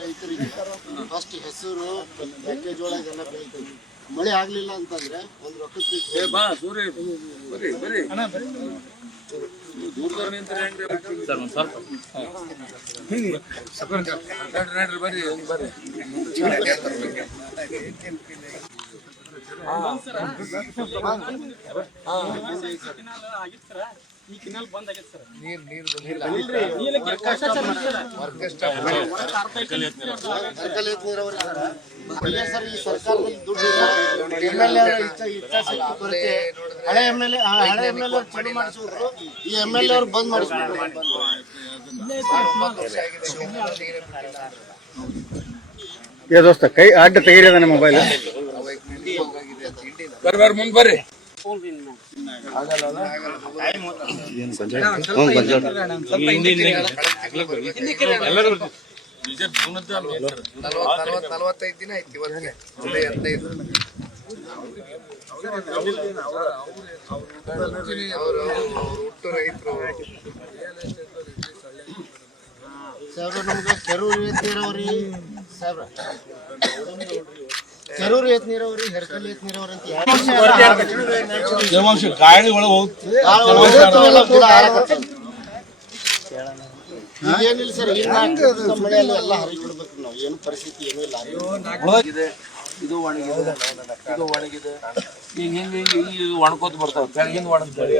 ರೈತರಿಗೆ ಫಸ್ಟ್ ಹೆಸರು ಮೆಕ್ಕೆಜೋಳ ಇದೆಲ್ಲ ಬೆಳಿತೀವಿ. ಮಳೆ ಆಗ್ಲಿಲ್ಲ ಅಂತಂದ್ರೆ ಒಂದು ರೊಕ್ಕಕ್ಕೆ ಈ ಕಿನಾಲ್ ಬಂದ್ ಆಗೈತೆ ಸರ್. ಸರ್ ಈ ಸರ್ಕಾರದಲ್ಲಿ ದುಡ್ಡು ಹಳೆ ಎಮ್ಎಲ್ಎ ಚಲೋ ಮಾಡಿಸಿದ್ರು, ಈ ಎಮ್ಎಲ್ಎ ಅವ್ರು ಬಂದ್ ಮಾಡಿಸ್ಬಿಟ್ರು. ದೋಸ್ತ ಕೈ ಅಡ್ಡ ತೆಗೀರಿ ಮೊಬೈಲ್ ಮುಂದೆ ಬರ್ರಿ. ನಲವತ್ತೈದು ದಿನ ಐತಿ ಇವತ್ತಿಗೆ, ಜುಲೈ 15. ಹುಟ್ಟು ರೈತರು ಸಾಹೇಬ್ರ ನಮ್ಗೆ ಕೆರೂರು ಏತ್ ನೀರಾವರಿ ಸಾಹೇಬ್ರ, ಕೆರೂರು ಏತ್ ನೀರಾವರಿ, ಹೆರ್ಕಲ್ ಏತ್ ನೀರಾವರಿ ಅಂತ ಗಾಳಿ ಒಳಗೆ ಹೋಗ್ತದೆ. ಏನಿಲ್ಲ ಸರ್, ಮಳೆಯಲ್ಲ ಎಲ್ಲ ಹರಿ ಬಿಡ್ಬೇಕು ನಾವು. ಏನು ಪರಿಸ್ಥಿತಿ ಏನೂ ಇಲ್ಲ. ಇದು ಒಣಗಿದೆ, ಇದು ಒಣಗಿದೆ, ಈಗ ಹಿಂಗೆ ಹಿಂಗೆ ಒಣಕೋತ ಬರ್ತಾವ. ಕೆಳಗಿಂದ ಒಣಗ್ತಾರೆ,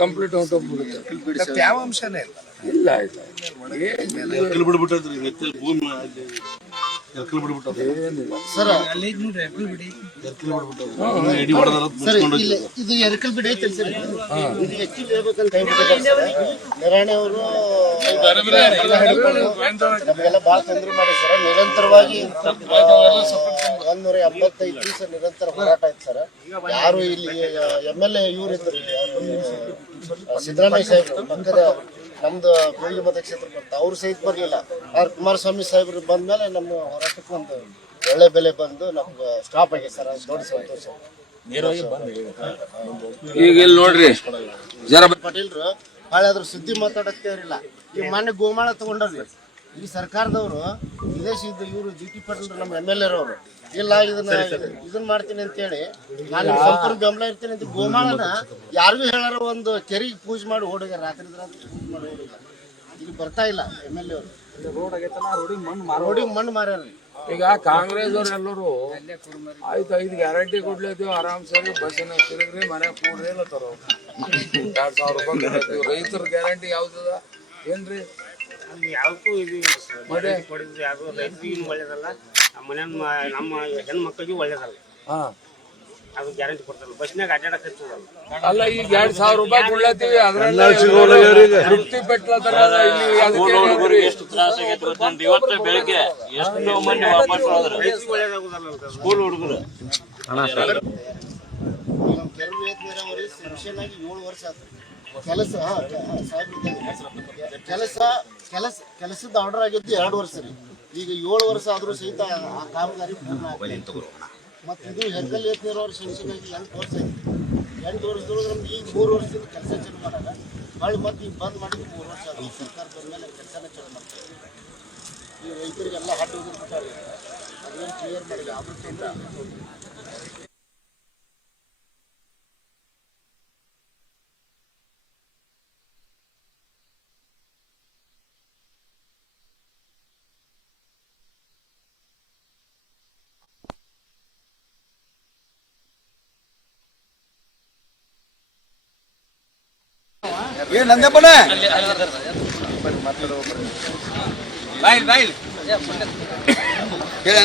ಕಂಪ್ಲೀಟ್ ಹೊಂಟೋಗ್ಬಿಡುತ್ತೆ. ತೇವಾಂಶನೇ ಇಲ್ಲ ಸರ್. ಇದು ಎರ್ಕಲ್ ಬಿಡಿ ಐತೆ ಸರ್. ಇದು ಹೆಚ್ಚಿಗೆ ಹೇಳ್ಬೇಕಂತ ಹೇಳ್ಬಿಟ್ಟಿದ್ದಾರೆ ನಿರಾಣಿ ಅವರು. ನಮಗೆಲ್ಲ ಭಾಳ ತೊಂದರೆ ಮಾಡಿ ಸರ್. ನಿರಂತರವಾಗಿ 175 ದಿವಸ ನಿರಂತರ ಹೋರಾಟ ಆಯ್ತು ಸರ್. ಯಾರು ಇಲ್ಲಿ ಎಮ್ಎಲ್ಎ ಇವ್ರು ಇದ್ರು, ಸಿದ್ದರಾಮಯ್ಯ ಸಾಹೇಬ್ರು ಪಕ್ಕದ ನಮ್ದು ಬೆಳಗ್ಗೆ ಮತಕ್ಷೇತ್ರ ಬರ್ತಾ, ಅವ್ರು ಸಹಿತ ಬರಲಿಲ್ಲ. ಆದ್ರೆ ಕುಮಾರಸ್ವಾಮಿ ಸಾಹೇಬ್ರು ಬಂದ್ಮೇಲೆ ನಮ್ಮ ಹೋರಾಟಕ್ಕೆ ಒಂದು ಒಳ್ಳೆ ಬೆಲೆ ಬಂದು ನಮ್ಗೆ ಸ್ಟಾಪ್ ಆಗಿದೆ ಸರ್. ಅದು ದೊಡ್ಡ ಸಂತೋಷ. ಈಗ ಇಲ್ಲಿ ನೋಡ್ರಿ, ಪಟೇಲ್ರು ಭಾಳ ಅದ್ರ ಸುದ್ದಿ ಮಾತಾಡಕ್ಕೆ ಇರಲಿಲ್ಲ. ಈಗ ಮೊನ್ನೆ ಗೋಮಾಳ ತಗೊಂಡ್ರಿ ಈ ಸರ್ಕಾರದವರು, ವಿದೇಶಿದ್ದು ಇವರು GT ಪಾಟೀಲ್ ನಮ್ಮ MLA ಅವರು ಇಲ್ಲ ಇದನ್ನ ಮಾಡ್ತೀನಿ ಅಂತೇಳಿ ನಾನು ಸಂಪೂರ್ಣ ಬೆಂಬಲ ಇರ್ತೀನಿ ಅಂತ ಗೋಮಾಳನ ಯಾರಿಗೂ ಹೇಳಾರ ಒಂದು ಕೆರೆಗೆ ಪೂಜೆ ಮಾಡಿ ಓಡಿಗಾರ, ರಾತ್ರಿ ಪೂಜೆ ಮಾಡಿ ಓಡಿಗಾರ. ಈಗ ಬರ್ತಾ ಇಲ್ಲ MLA ಅವರು. ರೋಡಿಗೆ ಮಣ್ಣು ಮಾರ್ಯಾರ. ಈಗ ಕಾಂಗ್ರೆಸ್ ಅವ್ರು ಎಲ್ಲರೂ ಆಯ್ತು 5 ಗ್ಯಾರಂಟಿ ಕೊಡ್ಲೇತೀವಿ, ಆರಾಮ್ ಸರಿ ಬಸ್ಸಿನ ತಿರುಗ್ರಿ, ಮನೆ ಕೂಡ್ರಿ ಅಲ್ಲತ್ತಾರ. 2,000 ರೂಪಾಯಿ ರೈತರ ಗ್ಯಾರಂಟಿ ಯಾವ್ದದ ಏನ್ರಿ? ಯಾವಕ್ಕೂ ಇದು ಕೊಡಿದ್ರು ಯಾರು ರೈತರಿಗೂ ಒಳ್ಳೇದಲ್ಲ, ನಮ್ಮ ಹೆಣ್ಮಕ್ಳಿಗೂ ಒಳ್ಳೇದಲ್ಲ. ಅದು ಗ್ಯಾರಂಟಿ ಕೊಡ್ತಾರಲ್ಲ, ಬಸ್ನಾಗ ಅಡ್ಡಾಡಕ್ ಹಚ್ಚೋದಲ್ಲ. ಅಲ್ಲ, ಈಗ 2,000 ರೂಪಾಯಿ ಕೊಡ್ಲತ್ತೀವಿ, ಅದ್ರಲ್ಲಿ ತೃಪ್ತಿ ಪೆಟ್ಲತ್ತಾರ. ಎಷ್ಟು ತ್ರಾಸ ಆಗೈತೆ ಗೊತ್ತೇನ್ರಿ? ಇವತ್ತು ಬೆಳಿಗ್ಗೆ ಎಷ್ಟೋ ಮಂದಿ ವಾಪಸ್ ಹೋದ್ರು ಸ್ಕೂಲ್ ಹುಡುಗರು. ಕೆರೂರು ಏತ್ ನೀರಾವರಿ ಸೆಕ್ಷನ್ ಆಗಿ 7 ವರ್ಷ ಆಯ್ತು. ಕೆಲಸದ ಆರ್ಡರ್ ಆಗಿದ್ದು 2 ವರ್ಷ ರೀ. ಈಗ 7 ವರ್ಷ ಆದ್ರೂ ಸಹಿತ ಆ ಕಾಮಗಾರಿ ಮತ್ತೆ ಇದು ಹೆರ್ಕಲ್ ಏತ್ ನೀರಾವರಿ ಸೆಕ್ಷನ್ ಆಗಿ 8 ವರ್ಷ ಆಯ್ತು. 8 ವರ್ಷದೊಳಗೆ ನಮ್ಗೆ ಈಗ 3 ವರ್ಷದಿಂದ ಕೆಲಸ ಚಾಲು ಮಾಡಾಗ ಹೊಳ್ಳಿ ಮತ್ತೆ ಈಗ ಬಂದ್ ಮಾಡಿದ್ದು 3 ವರ್ಷ ಆದ. ಸರ್ಕಾರ ಬಂದ್ಮೇಲೆ ಕೆಲಸನೇ ಚಾಲು ಮಾಡ್ತಾರೆ. ಈ ರೈತರಿಗೆಲ್ಲ ಹಡ್ಡು ಹೋಗಿರ್ತಾರೆ, ಅದೇನು ಕ್ಲಿಯರ್ ಮಾಡಿಲ್ಲ. ಆದ್ರೂ ತೊಂದರೆ. ನಂದಪ್ಪನ ಹೇಳ